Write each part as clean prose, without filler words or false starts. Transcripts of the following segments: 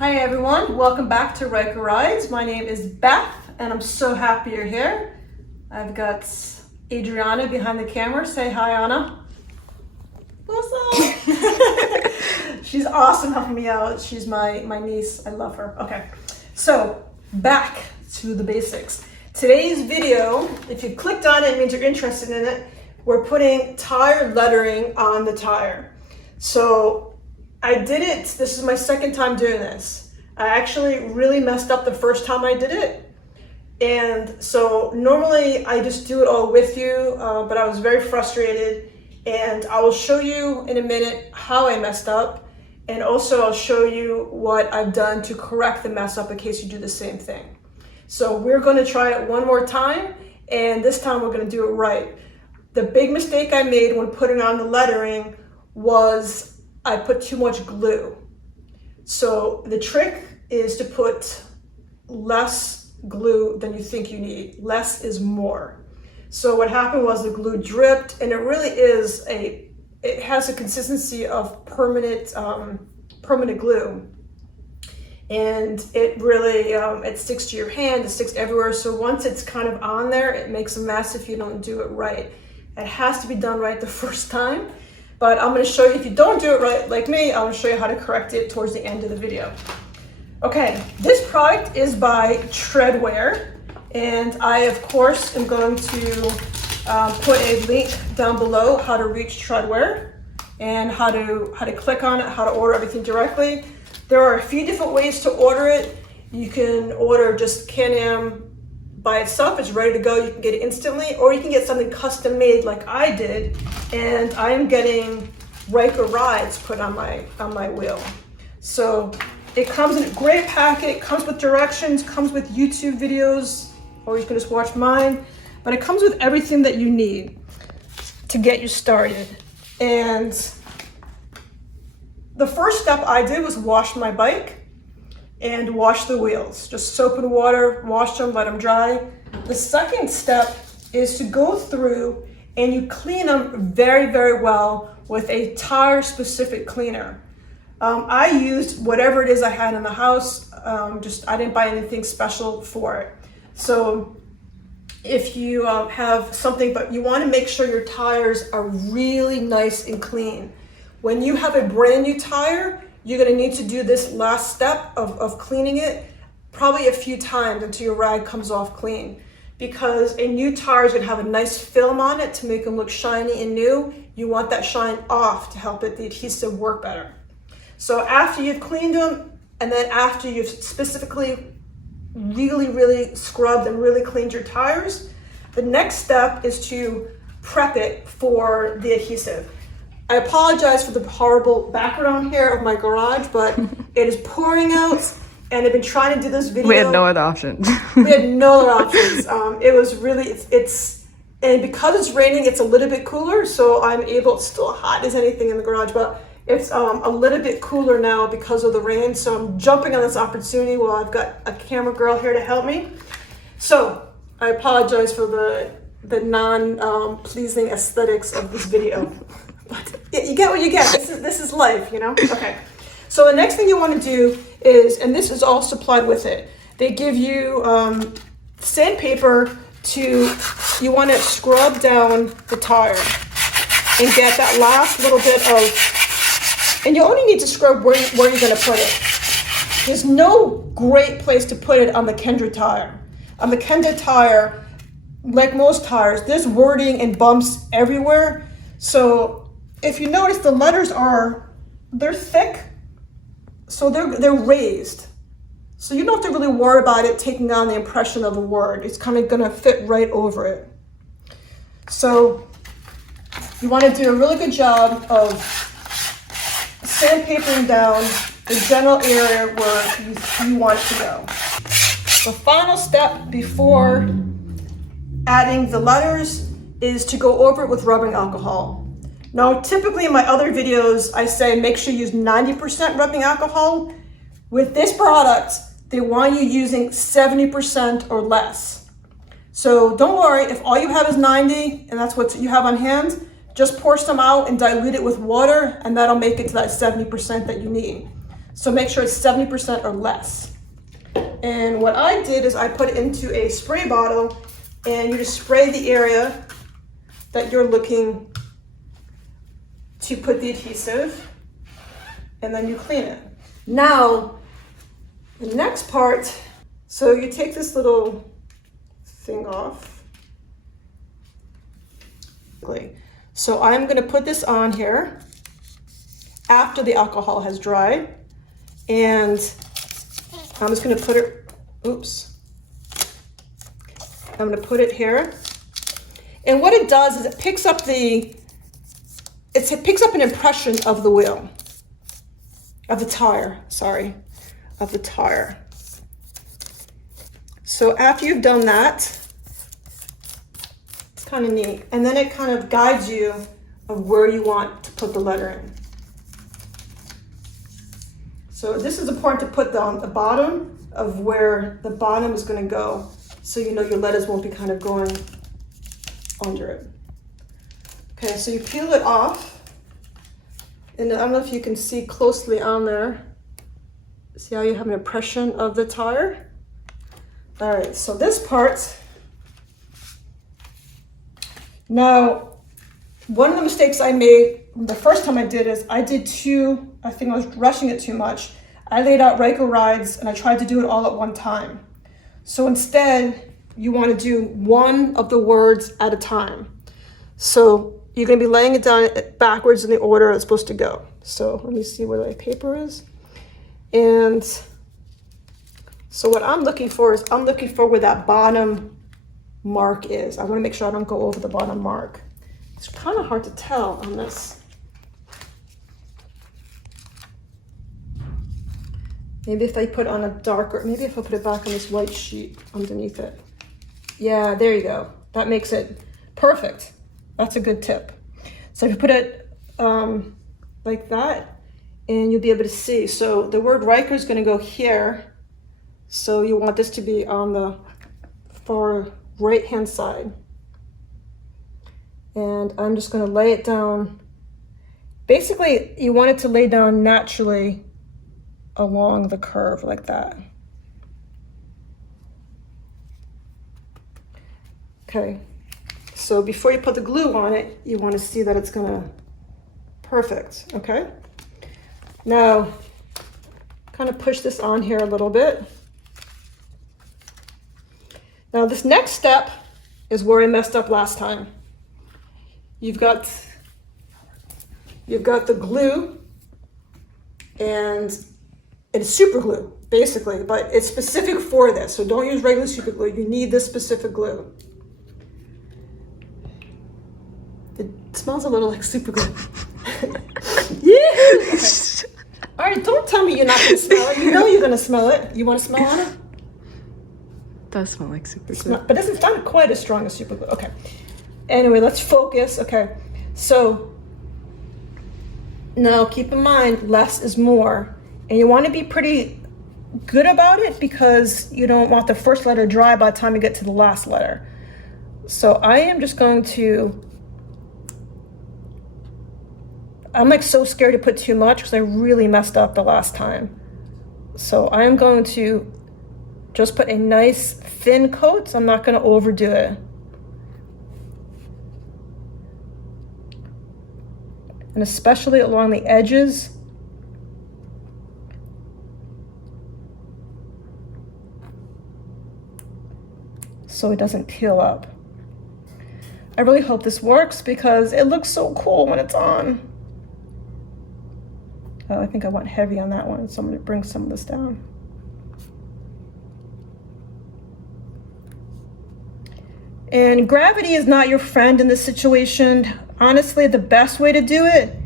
Hi everyone, welcome back to Ryker Rydes. My name is Beth and I'm so happy you're here. I've got Adriana behind the camera. Say hi, Anna. What's up? She's awesome helping me out. She's my niece. I love her. Okay, so back to the basics. Today's video, if you clicked on it, it means you're interested in it. We're putting tire lettering on the tire. So I did it, this is my second time doing this. I actually really messed up the first time I did it. And so normally I just do it all with you, but I was very frustrated. And I will show you in a minute how I messed up. And also I'll show you what I've done to correct the mess up in case you do the same thing. So we're gonna try it one more time, and this time we're gonna do it right. The big mistake I made when putting on the lettering was I put too much glue. So the trick is to put less glue than you think you need. Less is more. So what happened was the glue dripped, and it really is it has a consistency of permanent glue. And it really, it sticks to your hand, it sticks everywhere. So once it's kind of on there, it makes a mess if you don't do it right. It has to be done right the first time. But I'm going to show you, if you don't do it right like me, I'm going to show you how to correct it towards the end of the video. Okay, this product is by TredWear, and I of course am going to put a link down below how to reach TredWear and how to click on it, how to order everything directly. There are a few different ways to order it. You can order just Can-Am by itself, it's ready to go, you can get it instantly, or you can get something custom made like I did, and I am getting Ryker Rydes put on my wheel. So it comes in a great packet, it comes with directions, comes with YouTube videos, or you can just watch mine, but it comes with everything that you need to get you started. And the first step I did was wash my bike and wash the wheels. Just soap and water, wash them, let them dry. The second step is to go through and you clean them very, very well with a tire specific cleaner. I used whatever it is I had in the house, I didn't buy anything special for it. So if you have something, but you wanna make sure your tires are really nice and clean. When you have a brand new tire, you're gonna need to do this last step of cleaning it probably a few times until your rag comes off clean. Because a new tire is gonna have a nice film on it to make them look shiny and new. You want that shine off to help the adhesive work better. So after you've cleaned them, and then after you've specifically really scrubbed and really cleaned your tires, the next step is to prep it for the adhesive. I apologize for the horrible background here of my garage, but it is pouring out, and I've been trying to do this video. We had no other options. We had no other options. It was really, and because it's raining, it's a little bit cooler, so I'm able, it's still hot as anything in the garage, but it's a little bit cooler now because of the rain, so I'm jumping on this opportunity while I've got a camera girl here to help me. So I apologize for the non-pleasing aesthetics of this video. But you get what you get. This is life, you know? Okay. So the next thing you want to do is, and this is all supplied with it, they give you sandpaper you want to scrub down the tire and get that last little bit of, and you only need to scrub where you're going to put it. There's no great place to put it on the Kendra tire. On the Kendra tire, like most tires, there's wording and bumps everywhere. So if you notice, the letters they're thick, so they're raised. So you don't have to really worry about it taking on the impression of a word. It's kind of gonna fit right over it. So you wanna do a really good job of sandpapering down the general area where you want it to go. The final step before adding the letters is to go over it with rubbing alcohol. Now, typically in my other videos, I say make sure you use 90% rubbing alcohol. With this product, they want you using 70% or less. So don't worry, if all you have is 90 and that's what you have on hand, just pour some out and dilute it with water, and that'll make it to that 70% that you need. So make sure it's 70% or less. And what I did is I put it into a spray bottle, and you just spray the area that you're looking to put the adhesive, and then you clean it. Now, the next part, so you take this little thing off. So I'm gonna put this on here after the alcohol has dried, and I'm just gonna put it, oops. I'm gonna put it here. And what it does is it picks up an impression of the wheel, of the tire. So after you've done that, it's kind of neat. And then it kind of guides you of where you want to put the letter in. So this is important to put on the bottom of where the bottom is going to go, so you know your letters won't be kind of going under it. Okay, so you peel it off, and I don't know if you can see closely on there. See how you have an impression of the tire? All right, so this part. Now, one of the mistakes I made the first time I did is I think I was rushing it too much. I laid out Ryker Rydes and I tried to do it all at one time. So instead, you want to do one of the words at a time. So you're going to be laying it down backwards in the order it's supposed to go. So let me see where my paper is. And so what I'm looking for is I'm looking for where that bottom mark is. I want to make sure I don't go over the bottom mark. It's kind of hard to tell on this. Maybe if I put on a darker, maybe if I put it back on this white sheet underneath it. Yeah, there you go. That makes it perfect. That's a good tip. So if you put it like that, and you'll be able to see. So the word Ryker is going to go here. So you want this to be on the far right-hand side. And I'm just going to lay it down. Basically, you want it to lay down naturally along the curve like that. Okay, so before you put the glue on it, you want to see that it's gonna perfect, okay? Now, kind of push this on here a little bit. Now this next step is where I messed up last time. You've got the glue, and it's super glue, basically, but it's specific for this. So don't use regular super glue. You need this specific glue. It smells a little like super glue. Yeah. Okay. All right, don't tell me you're not going to smell it. You know you're going to smell it. You want to smell on it? It does smell like super glue. But it's not quite as strong as super glue. Okay. Anyway, let's focus. Okay. So now keep in mind, less is more. And you want to be pretty good about it because you don't want the first letter dry by the time you get to the last letter. So I am just going to, I'm like so scared to put too much because I really messed up the last time. So I'm going to just put a nice thin coat. So I'm not going to overdo it. And especially along the edges. So it doesn't peel up. I really hope this works because it looks so cool when it's on. Oh, I think I went heavy on that one, so I'm going to bring some of this down. And gravity is not your friend in this situation. Honestly, the best way to do it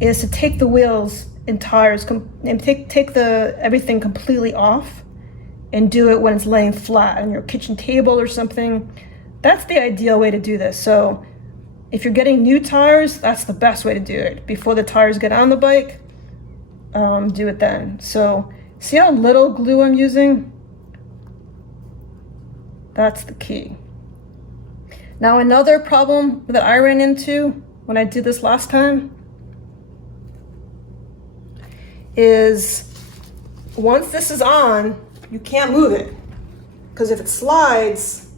is to take the wheels and tires and take everything completely off. And do it when it's laying flat on your kitchen table or something. That's the ideal way to do this. So if you're getting new tires, that's the best way to do it. Before the tires get on the bike, do it then. So see how little glue I'm using? That's the key. Now another problem that I ran into when I did this last time is once this is on, you can't move it, because if it slides,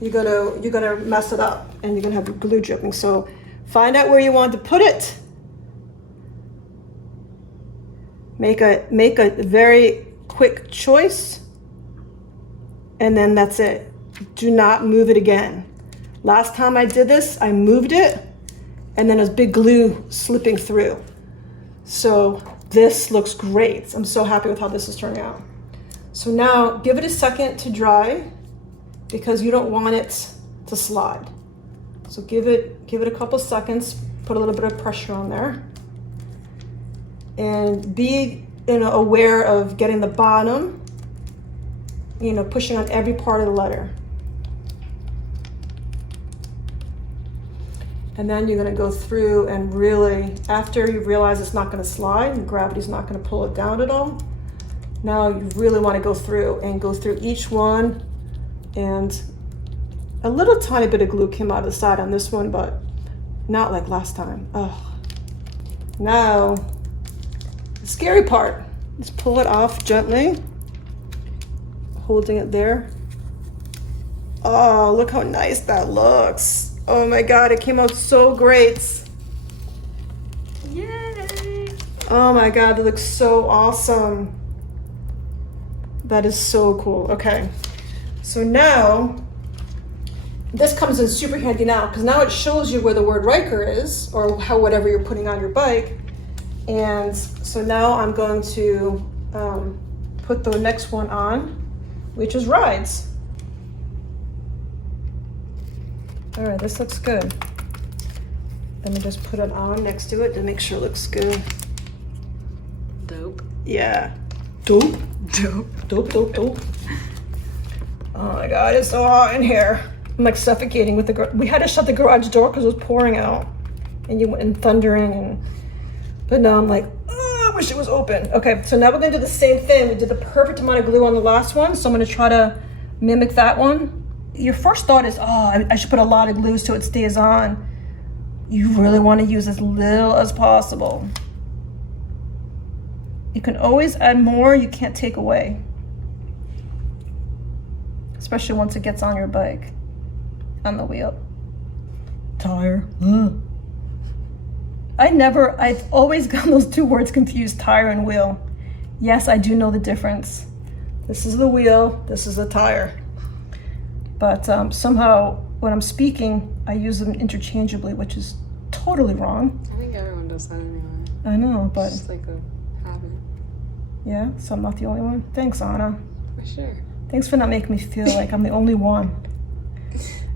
you're gonna mess it up and you're gonna have glue dripping. So find out where you want to put it. Make a very quick choice, and then that's it. Do not move it again. Last time I did this, I moved it, and then there's big glue slipping through. So this looks great. I'm so happy with how this is turning out. So now give it a second to dry, because you don't want it to slide. So give it a couple seconds, put a little bit of pressure on there, and be aware of getting the bottom, pushing on every part of the letter. And then you're gonna go through and really, after you realize it's not gonna slide and gravity's not gonna pull it down at all, now you really wanna go through each one, and a little tiny bit of glue came out of the side on this one, but not like last time. Oh. Now, the scary part, just pull it off gently, holding it there. Oh, look how nice that looks. Oh my God, it came out so great. Yay! Oh my God, that looks so awesome. That is so cool. Okay, so now, this comes in super handy now, because now it shows you where the word Ryker is, or whatever you're putting on your bike. And so now I'm going to put the next one on, which is Rydes. All right, this looks good. Let me just put it on next to it to make sure it looks good. Dope. Yeah. Dope. Dope. Dope, dope, dope. Oh my God, it's so hot in here. I'm like suffocating with we had to shut the garage door because it was pouring out and thundering, but now I'm like, oh, I wish it was open. Okay, so now we're gonna do the same thing. We did the perfect amount of glue on the last one, so I'm gonna try to mimic that one. Your first thought is, oh, I should put a lot of glue so it stays on. You really want to use as little as possible. You can always add more, you can't take away. Especially once it gets on your bike, on the wheel. Tire. I've always gotten those two words confused, tire and wheel. Yes, I do know the difference. This is the wheel, this is the tire. But somehow when I'm speaking, I use them interchangeably, which is totally wrong. I think everyone does that anyway. I know, but... It's just like a habit. Yeah, so I'm not the only one. Thanks, Anna. For sure. Thanks for not making me feel like I'm the only one.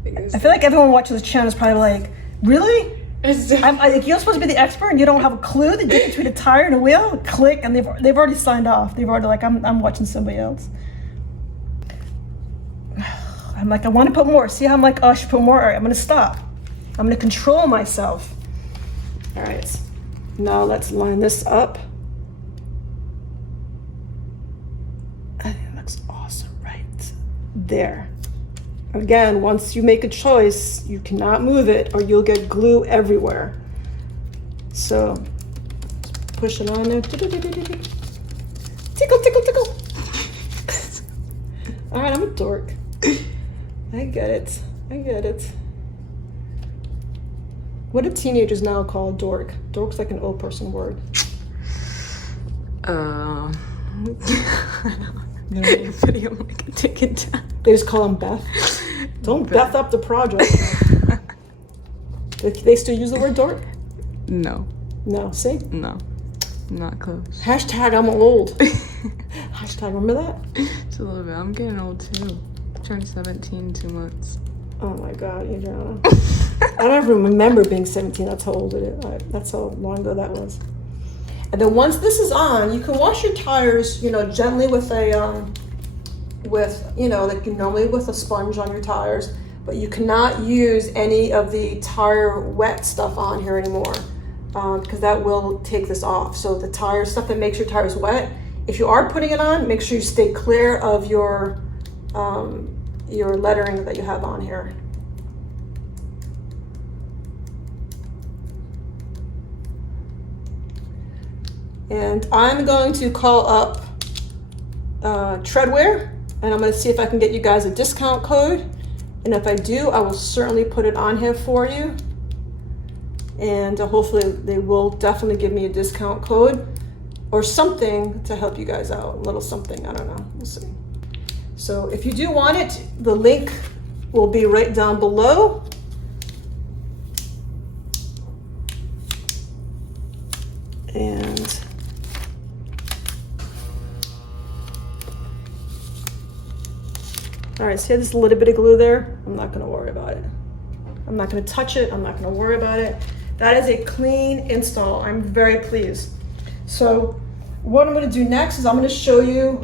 Because I feel like everyone watching this channel is probably like, really? You're supposed to be the expert and you don't have a clue the difference between a tire and a wheel? Click, and they've already signed off. They've already like, I'm watching somebody else. I'm like, I want to put more. See how I'm like, oh, I should put more. All right, I'm gonna stop. I'm gonna control myself. All right, now let's line this up. I think it looks awesome right there. Again, once you make a choice, you cannot move it or you'll get glue everywhere. So push it on there. Tickle, tickle, tickle. All right, I'm a dork. I get it. I get it. What do teenagers now call dork? Dork's like an old person word. I'm gonna make a video, I'm gonna take it down. They just call them Beth. Don't Beth up the project. They still use the word dork? No. No, see? No. Not close. Hashtag I'm old. Hashtag remember that? Just a little bit. I'm getting old too. Turned 17 in 2 months. Oh my God, Adriana. I don't even remember being 17. That's how old it is. That's how long ago that was. And then once this is on, you can wash your tires, gently with a, like you normally with a sponge on your tires, but you cannot use any of the tire wet stuff on here anymore, because that will take this off. So the tire stuff that makes your tires wet, if you are putting it on, make sure you stay clear of your lettering that you have on here. And I'm going to call up TredWear, and I'm going to see if I can get you guys a discount code. And if I do, I will certainly put it on here for you. And hopefully they will definitely give me a discount code or something to help you guys out. A little something, I don't know, we'll see. So if you do want it, the link will be right down below. And all right, see this little bit of glue there? I'm not gonna worry about it. I'm not gonna touch it, I'm not gonna worry about it. That is a clean install. I'm very pleased. So what I'm gonna do next is I'm gonna show you,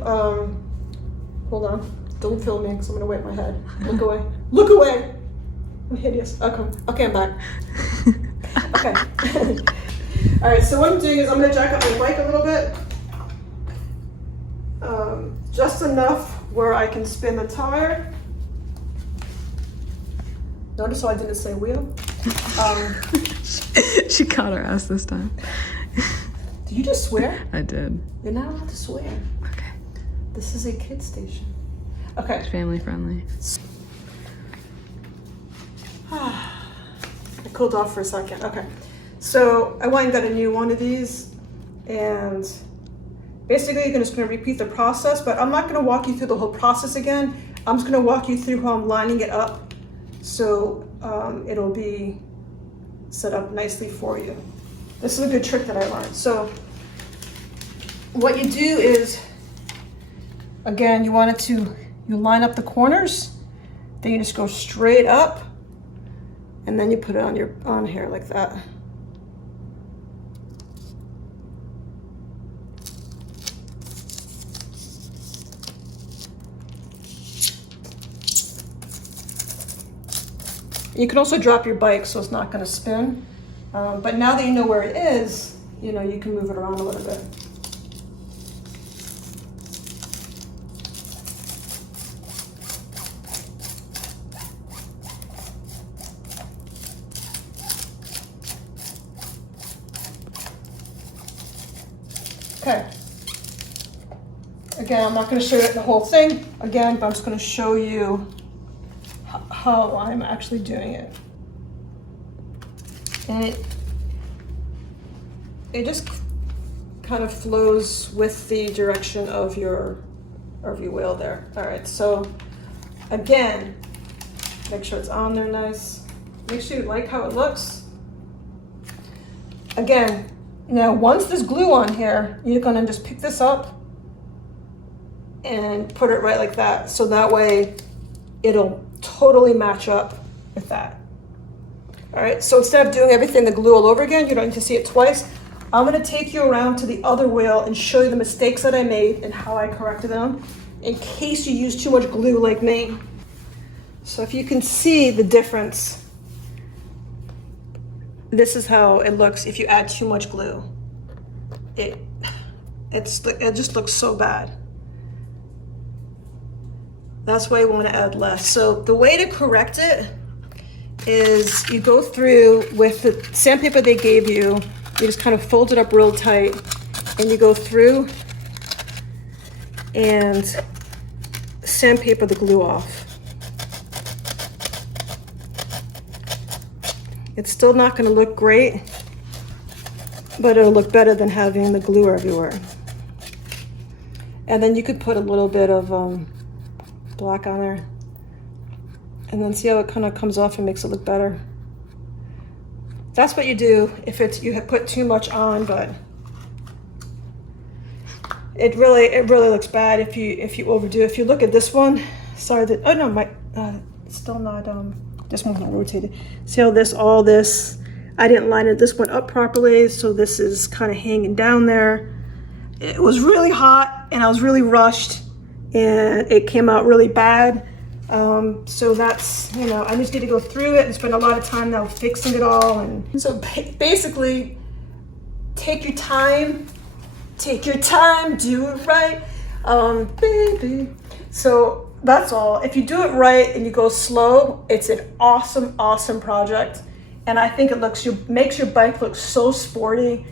hold on, don't film me because I'm gonna wipe my head. Look away, look away. I'm hideous, okay, I'm back. Okay. All right, so what I'm doing is I'm gonna jack up my bike a little bit. Just enough where I can spin the tire. Notice how I didn't say wheel. She caught her ass this time. Did you just swear? I did. You're not allowed to swear. Okay. This is a kid station. Okay. It's family friendly. I cooled off for a second. Okay. So I went and got a new one of these, and basically you're just going to repeat the process, but I'm not going to walk you through the whole process again. I'm just going to walk you through how I'm lining it up so it'll be set up nicely for you. This is a good trick that I learned. So what you do is, again, you line up the corners, then you just go straight up, and then you put it on here like that. You can also drop your bike so it's not going to spin. But now that you know where it is, you know, you can move it around a little bit. Okay. Again, I'm not going to show you the whole thing again, but I'm just going to show you how I'm actually doing it. And it just kind of flows with the direction of your wheel there. All right, so again, make sure it's on there nice. Make sure you like how it looks. Again, now once there's glue on here, you're gonna just pick this up and put it right like that. So that way it'll totally match up with that. All right, so instead of doing everything the glue all over again, you don't need to see it twice. I'm gonna take you around to the other wheel and show you the mistakes that I made and how I corrected them in case you use too much glue like me. So if you can see the difference, this is how it looks if you add too much glue. It just looks so bad. That's why you want to add less. So the way to correct it is you go through with the sandpaper they gave you, you just kind of fold it up real tight, and you go through and sandpaper the glue off. It's still not going to look great, but it'll look better than having the glue everywhere. And then you could put a little bit of black on there, and then see how it kind of comes off and makes it look better. That's what you do if you have put too much on, but it really looks bad if you overdo it. If you look at this one, sorry that, oh no, it's still not, this one's not rotated. See how all this, I didn't line it, this one up properly, so this is kind of hanging down there. It was really hot and I was really rushed and it came out really bad. So that's, you know, I just need to go through it and spend a lot of time now fixing it all. And so basically, take your time, do it right, baby. So that's all. If you do it right and you go slow, it's an awesome, awesome project. And I think it makes your bike look so sporty.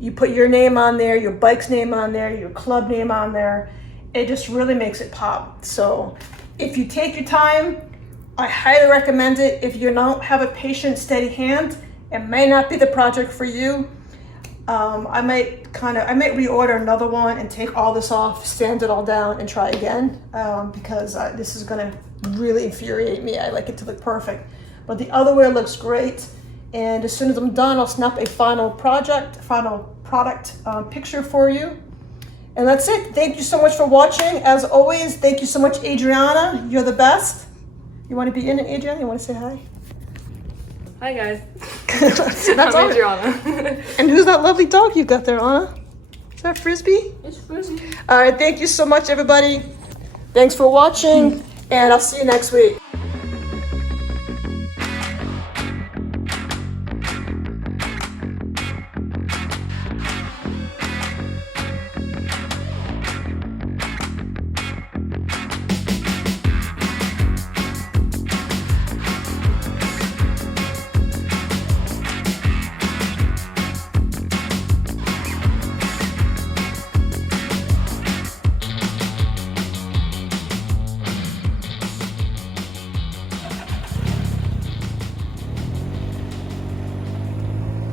You put your name on there, your bike's name on there, your club name on there, it just really makes it pop. So if you take your time, I highly recommend it. If you don't have a patient, steady hand, it may not be the project for you. I might reorder another one and take all this off, sand it all down, and try again, because this is gonna really infuriate me. I like it to look perfect, but the other wear looks great. And as soon as I'm done, I'll snap a final product picture for you. And that's it. Thank you so much for watching. As always, thank you so much, Adriana. You're the best. You want to be in it, Adriana? You want to say hi? Hi guys. That's I'm all. Adriana. And who's that lovely dog you got there, Anna? Is that Frisbee? It's Frisbee. All right, thank you so much, everybody. Thanks for watching, and I'll see you next week.